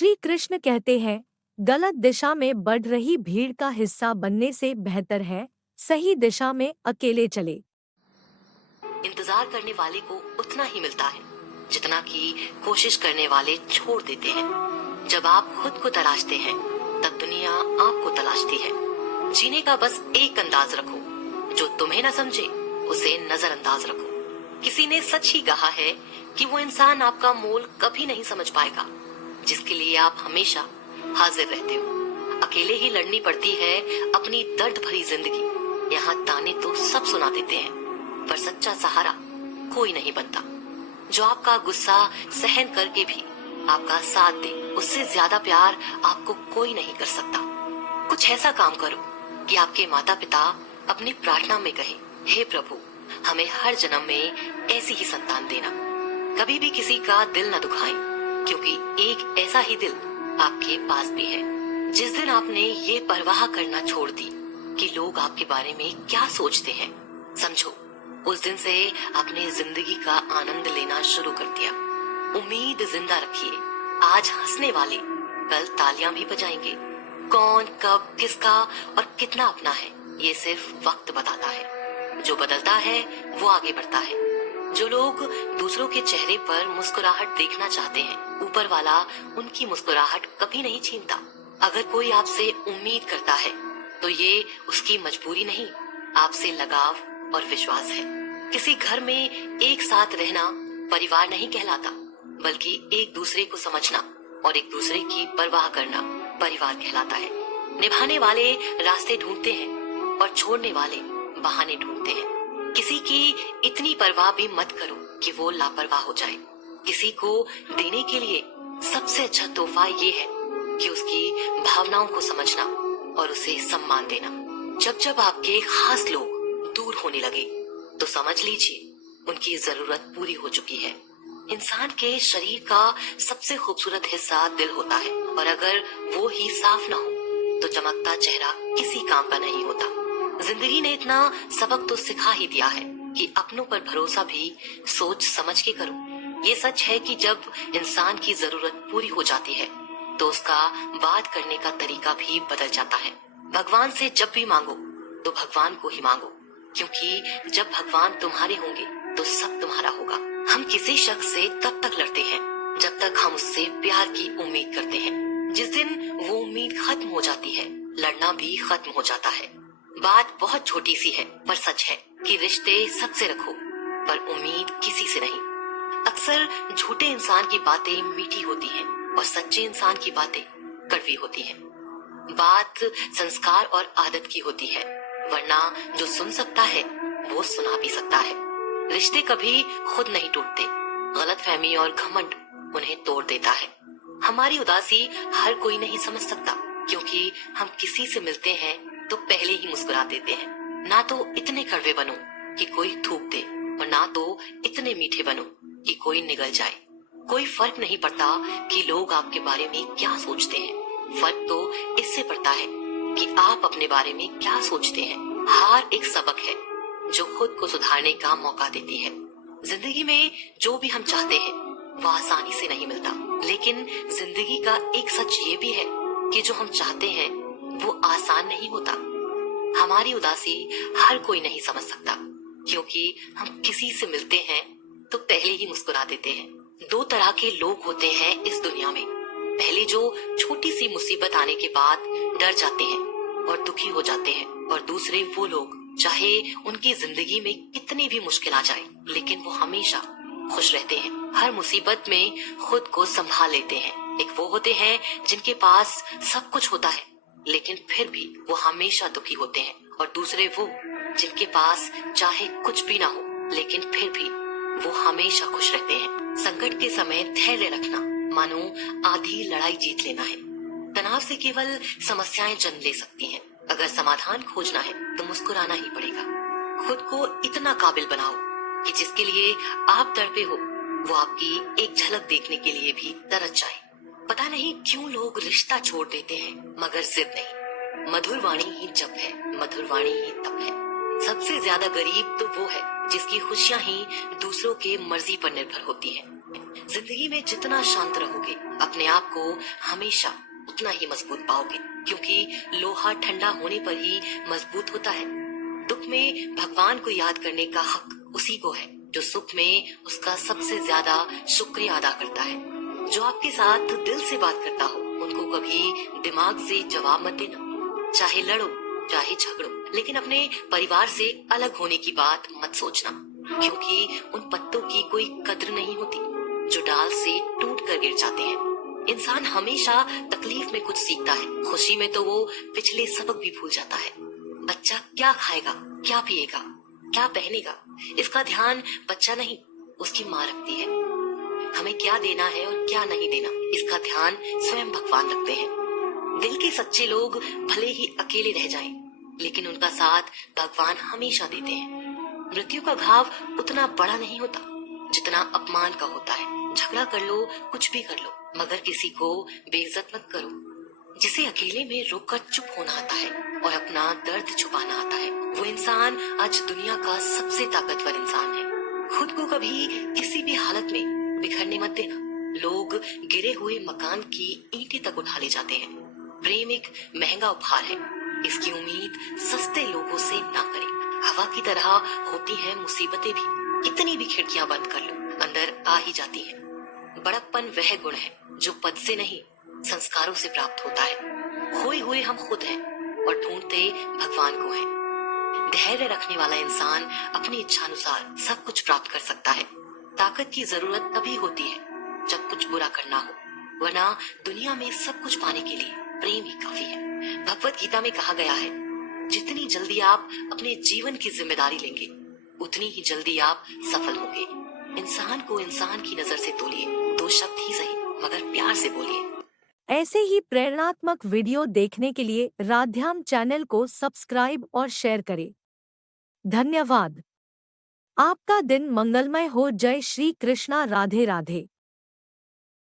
श्री कृष्ण कहते हैं, गलत दिशा में बढ़ रही भीड़ का हिस्सा बनने से बेहतर है सही दिशा में अकेले चले। इंतजार करने वाले को उतना ही मिलता है जितना कि कोशिश करने वाले छोड़ देते हैं। जब आप खुद को तलाशते हैं तब दुनिया आपको तलाशती है। जीने का बस एक अंदाज रखो, जो तुम्हें न समझे उसे नजरअंदाज रखो। किसी ने सच ही कहा है कि वो इंसान आपका मोल कभी नहीं समझ पाएगा जिसके लिए आप हमेशा हाजिर रहते हो। अकेले ही लड़नी पड़ती है अपनी दर्द भरी जिंदगी। यहाँ ताने तो सब सुना देते हैं पर सच्चा सहारा कोई नहीं बनता। जो आपका गुस्सा सहन करके भी आपका साथ दे, उससे ज्यादा प्यार आपको कोई नहीं कर सकता। कुछ ऐसा काम करो कि आपके माता पिता अपनी प्रार्थना में कहें, हे प्रभु हमें हर जन्म में ऐसी ही संतान देना। कभी भी किसी का दिल न दुखाएं, क्योंकि एक ऐसा ही दिल आपके पास भी है। जिस दिन आपने ये परवाह करना छोड़ दी कि लोग आपके बारे में क्या सोचते हैं, समझो उस दिन से आपने जिंदगी का आनंद लेना शुरू कर दिया। उम्मीद जिंदा रखिए। आज हंसने वाले कल तालियां भी बजाएंगे। कौन कब किसका और कितना अपना है ये सिर्फ वक्त बताता है। जो बदलता है वो आगे बढ़ता है। जो लोग दूसरों के चेहरे पर मुस्कुराहट देखना चाहते हैं, ऊपर वाला उनकी मुस्कुराहट कभी नहीं छीनता। अगर कोई आपसे उम्मीद करता है तो ये उसकी मजबूरी नहीं, आपसे लगाव और विश्वास है। किसी घर में एक साथ रहना परिवार नहीं कहलाता, बल्कि एक दूसरे को समझना और एक दूसरे की परवाह करना परिवार कहलाता है। निभाने वाले रास्ते ढूंढते हैं और छोड़ने वाले बहाने ढूंढते हैं। किसी की इतनी परवाह भी मत करो कि वो लापरवाह हो जाए। किसी को देने के लिए सबसे अच्छा तोहफा ये है कि उसकी भावनाओं को समझना और उसे सम्मान देना। जब जब आपके खास लोग दूर होने लगे तो समझ लीजिए उनकी जरूरत पूरी हो चुकी है। इंसान के शरीर का सबसे खूबसूरत हिस्सा दिल होता है, और अगर वो ही साफ ना हो तो चमकता चेहरा किसी काम का नहीं होता। जिंदगी ने इतना सबक तो सिखा ही दिया है कि अपनों पर भरोसा भी सोच समझ के करो। ये सच है कि जब इंसान की जरूरत पूरी हो जाती है तो उसका बात करने का तरीका भी बदल जाता है। भगवान से जब भी मांगो तो भगवान को ही मांगो, क्योंकि जब भगवान तुम्हारे होंगे तो सब तुम्हारा होगा। हम किसी शख्स से तब तक लड़ते हैं जब तक हम उससे प्यार की उम्मीद करते हैं। जिस दिन वो उम्मीद खत्म हो जाती है, लड़ना भी खत्म हो जाता है। बात बहुत छोटी सी है पर सच है कि रिश्ते सबसे रखो पर उम्मीद किसी से नहीं। अक्सर झूठे इंसान की बातें मीठी होती हैं और सच्चे इंसान की बातें कड़वी होती हैं। बात संस्कार और आदत की होती है, वरना जो सुन सकता है वो सुना भी सकता है। रिश्ते कभी खुद नहीं टूटते, गलतफहमी और घमंड उन्हें तोड़ देता है। हमारी उदासी हर कोई नहीं समझ सकता, क्योंकि हम किसी से मिलते हैं तो पहले ही मुस्कुरा देते हैं। ना तो इतने कड़वे बनो कि कोई थूक दे, और ना तो इतने मीठे बनो कि कोई निगल जाए। कोई फर्क नहीं पड़ता कि लोग आपके बारे में क्या सोचते हैं, फर्क तो इससे पड़ता है कि आप अपने बारे में क्या सोचते हैं। हार एक सबक है जो खुद को सुधारने का मौका देती है। जिंदगी में जो भी हम चाहते हैं वो आसानी से नहीं मिलता, लेकिन जिंदगी का एक सच ये भी है कि जो हम चाहते हैं वो आसान नहीं होता। हमारी उदासी हर कोई नहीं समझ सकता, क्योंकि हम किसी से मिलते हैं तो पहले ही मुस्कुरा देते हैं। दो तरह के लोग होते हैं इस दुनिया में। पहले जो छोटी सी मुसीबत आने के बाद डर जाते हैं और दुखी हो जाते हैं, और दूसरे वो लोग चाहे उनकी जिंदगी में कितनी भी मुश्किल आ जाए लेकिन वो हमेशा खुश रहते हैं। हर मुसीबत में खुद को संभाल लेते हैं। एक वो होते हैं जिनके पास सब कुछ होता है लेकिन फिर भी वो हमेशा दुखी होते हैं, और दूसरे वो जिनके पास चाहे कुछ भी ना हो लेकिन फिर भी वो हमेशा खुश रहते हैं। संकट के समय धैर्य रखना मानो आधी लड़ाई जीत लेना है। तनाव से केवल समस्याएं जन्म ले सकती हैं। अगर समाधान खोजना है तो मुस्कुराना ही पड़ेगा। खुद को इतना काबिल बनाओ कि जिसके लिए आप तड़पे हो वो आपकी एक झलक देखने के लिए भी तरस जाए। पता नहीं क्यों लोग रिश्ता छोड़ देते हैं, मगर जिद नहीं। मधुर वाणी ही जप है, मधुर वाणी ही तप है। सबसे ज्यादा गरीब तो वो है जिसकी खुशियां ही दूसरों के मर्जी पर निर्भर होती है। जिंदगी में जितना शांत रहोगे, अपने आप को हमेशा उतना ही मजबूत पाओगे, क्योंकि लोहा ठंडा होने पर ही मजबूत होता है। दुख में भगवान को याद करने का हक उसी को है जो सुख में उसका सबसे ज्यादा शुक्रिया अदा करता है। जो आपके साथ दिल से बात करता हो, उनको कभी दिमाग से जवाब मत देना। चाहे लड़ो, चाहे झगड़ो, लेकिन अपने परिवार से अलग होने की बात मत सोचना, क्योंकि उन पत्तों की कोई कद्र नहीं होती जो डाल से टूट कर गिर जाते हैं। इंसान हमेशा तकलीफ में कुछ सीखता है, खुशी में तो वो पिछले सबक भी भूल जाता है। बच्चा क्या खाएगा, क्या पिएगा, क्या पहनेगा, इसका ध्यान बच्चा नहीं, उसकी माँ रखती है। हमें क्या देना है और क्या नहीं देना, इसका ध्यान स्वयं भगवान रखते हैं। दिल के सच्चे लोग भले ही अकेले रह जाएं, लेकिन उनका साथ भगवान हमेशा देते हैं। मृत्यु का घाव उतना बड़ा नहीं होता जितना अपमान का होता है। झगड़ा कर लो, कुछ भी कर लो, मगर किसी को बेइज्जत मत करो। जिसे अकेले में रोककर चुप होना आता है और अपना दर्द छुपाना आता है, वो इंसान आज दुनिया का सबसे ताकतवर इंसान है। खुद को कभी किसी भी हालत में बिखरने मत देना। लोग गिरे हुए मकान की ईंटें तक उठा ले जाते हैं। प्रेम एक महंगा उपहार है, इसकी उम्मीद सस्ते लोगों से ना करें। हवा की तरह होती हैं मुसीबतें भी, कितनी भी खिड़कियां बंद कर लो, अंदर आ ही जाती है। बड़प्पन वह गुण है जो पद से नहीं, संस्कारों से प्राप्त होता है। खोए हुए हम खुद हैं और ढूंढते भगवान को हैं। धैर्य रखने वाला इंसान अपनी इच्छानुसार सब कुछ प्राप्त कर सकता है। ताकत की जरूरत तभी होती है जब कुछ बुरा करना हो, वरना दुनिया में सब कुछ पाने के लिए प्रेम ही काफी है। भगवत गीता में कहा गया है, जितनी जल्दी आप अपने जीवन की जिम्मेदारी लेंगे, उतनी ही जल्दी आप सफल होंगे। इंसान को इंसान की नजर से तोलिए, दो शब्द ही सही मगर प्यार से बोलिए। ऐसे ही प्रेरणात्मक वीडियो देखने के लिए राध्याम चैनल को सब्सक्राइब और शेयर करें। धन्यवाद। आपका दिन मंगलमय हो। जय श्री कृष्णा। राधे राधे।